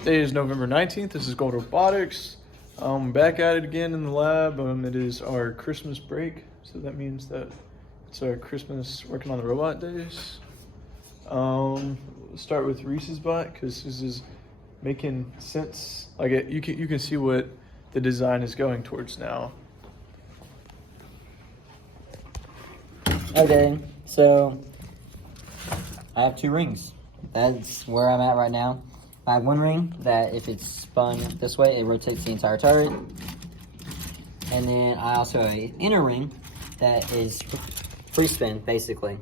Today is November 19th. This is Gold Robotics. Back at it again in the lab. It is our Christmas break, so that means that it's our Christmas working on the robot days. Start with Reese's bot because this is making sense. Like you can see what the design is going towards now. Okay, so I have 2 rings. That's where I'm at right now. I have 1 ring that if it's spun this way, it rotates the entire turret. And then I also have an inner ring that is free spin, basically.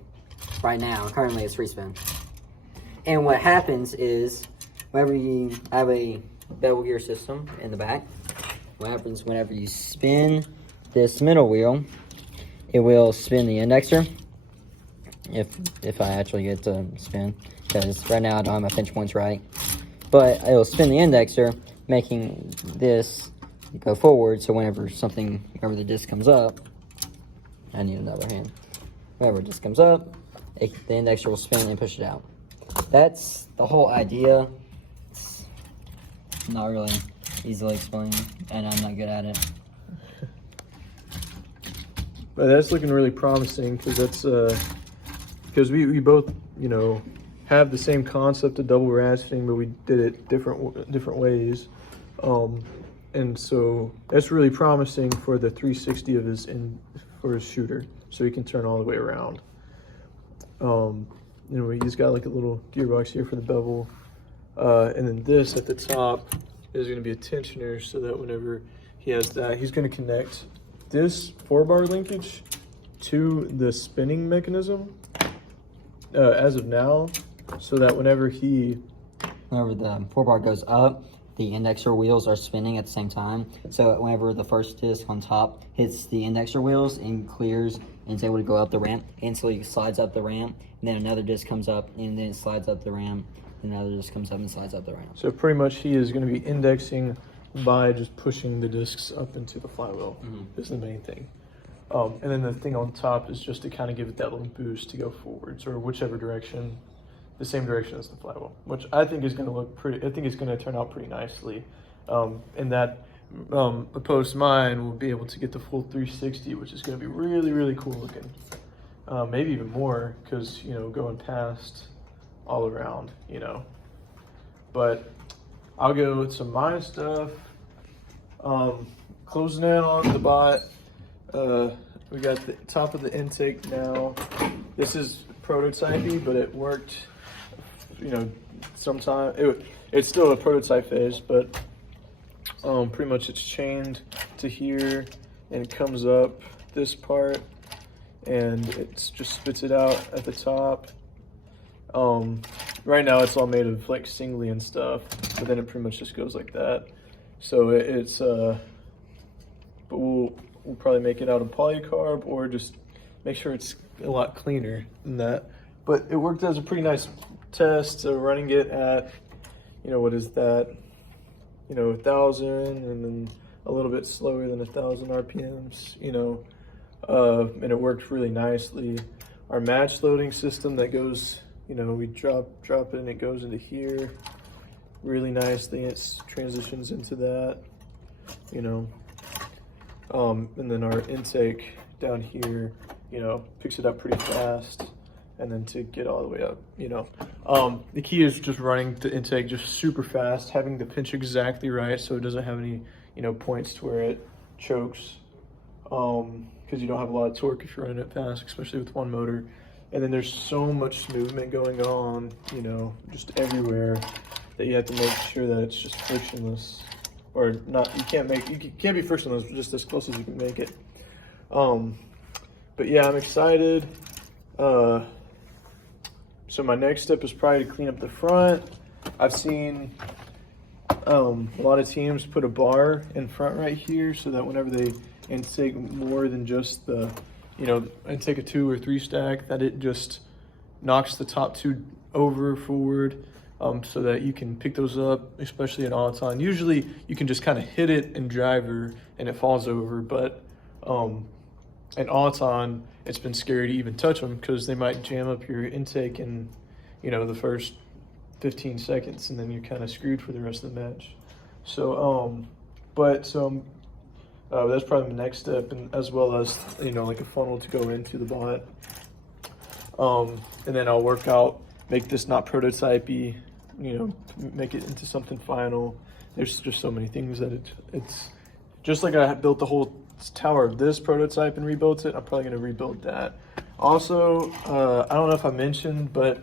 Right now, currently it's free spin. And what happens is, whenever you have a bevel gear system in the back, what happens whenever you spin this middle wheel, it will spin the indexer. If I actually get to spin, because right now I don't have my pinch points right. But it will spin the indexer, making this go forward, so whenever the disc comes up, I need another hand. Whenever it just comes up, the indexer will spin and push it out. That's the whole idea. It's not really easily explained, and I'm not good at it. But that's looking really promising because because we both, have the same concept of double ratcheting, but we did it different ways. And so that's really promising for the 360 for his shooter, so he can turn all the way around. He's got like a little gearbox here for the bevel, and then this at the top is going to be a tensioner, so that whenever he has that, he's going to connect this 4-bar linkage to the spinning mechanism as of now, so that whenever the 4-bar goes up, the indexer wheels are spinning at the same time. So whenever the first disc on top hits the indexer wheels and clears and is able to go up the ramp, instantly slides up the ramp, and then another disc comes up and then it slides up the ramp, and another disc comes up and slides up the ramp. So pretty much he is going to be indexing by just pushing the discs up into the flywheel. Is the main thing. And then the thing on top is just to kind of give it that little boost to go forwards, or whichever direction, the same direction as the flywheel, which I think is going to look pretty, I think it's going to turn out pretty nicely. And that opposed to mine will be able to get the full 360, which is going to be really, really cool looking. Maybe even more, because, going past all around, But I'll go to my stuff. Closing in on the bot. We got the top of the intake now. This is prototypey, but it worked, sometime. It's still a prototype phase, but pretty much it's chained to here, and it comes up this part, and it just spits it out at the top. Right now it's all made of like singly and stuff, but then it pretty much just goes like that. So it's but we'll probably make it out of polycarb, or just make sure it's a lot cleaner than that. But it worked as a pretty nice test, running it at, what is that? 1,000, and then a little bit slower than 1,000 RPMs, and it worked really nicely. Our match loading system that goes, we drop it and it goes into here really nicely. It transitions into that, and then our intake down here, picks it up pretty fast, and then to get all the way up, the key is just running the intake just super fast, having the pinch exactly right so it doesn't have any, points to where it chokes, because you don't have a lot of torque if you're running it fast, especially with one motor. And then there's so much movement going on, just everywhere, that you have to make sure that it's just frictionless. Or not, you can't be frictionless, just as close as you can make it. But yeah, I'm excited. So my next step is probably to clean up the front. I've seen a lot of teams put a bar in front right here, so that whenever they intake more than just the, intake a 2 or 3 stack, that it just knocks the top 2 over forward. So that you can pick those up, especially in Auton. Usually you can just kind of hit it in driver and it falls over, but in Auton, it's been scary to even touch them because they might jam up your intake in, the first 15 seconds, and then you're kind of screwed for the rest of the match. So that's probably the next step, and as well as, you know, like a funnel to go into the bot. And then I'll work out, make this not prototypey, you know, make it into something final. There's just so many things that it's just like I built the whole tower of this prototype and rebuilt it. I'm probably gonna rebuild that. Also, I don't know if I mentioned, but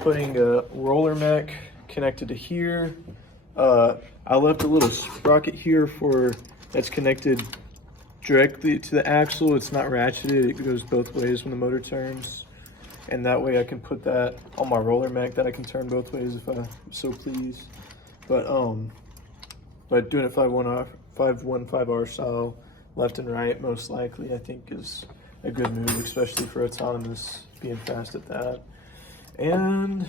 putting a roller mech connected to here. I left a little sprocket here that's connected directly to the axle. It's not ratcheted, it goes both ways when the motor turns. And that way I can put that on my roller mech that I can turn both ways if I so please. But doing it 515R style, left and right, most likely, I think is a good move, especially for autonomous, being fast at that. And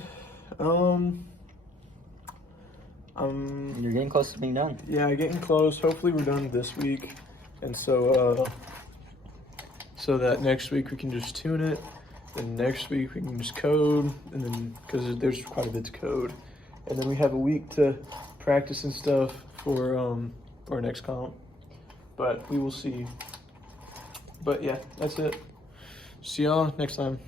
You're getting close to being done. yeah, getting close. Hopefully we're done this week, and so that next week we can just tune it. Then next week we can just code, and then because there's quite a bit to code, and then we have a week to practice and stuff for our next comp. But we will see. But yeah, that's it. See y'all next time.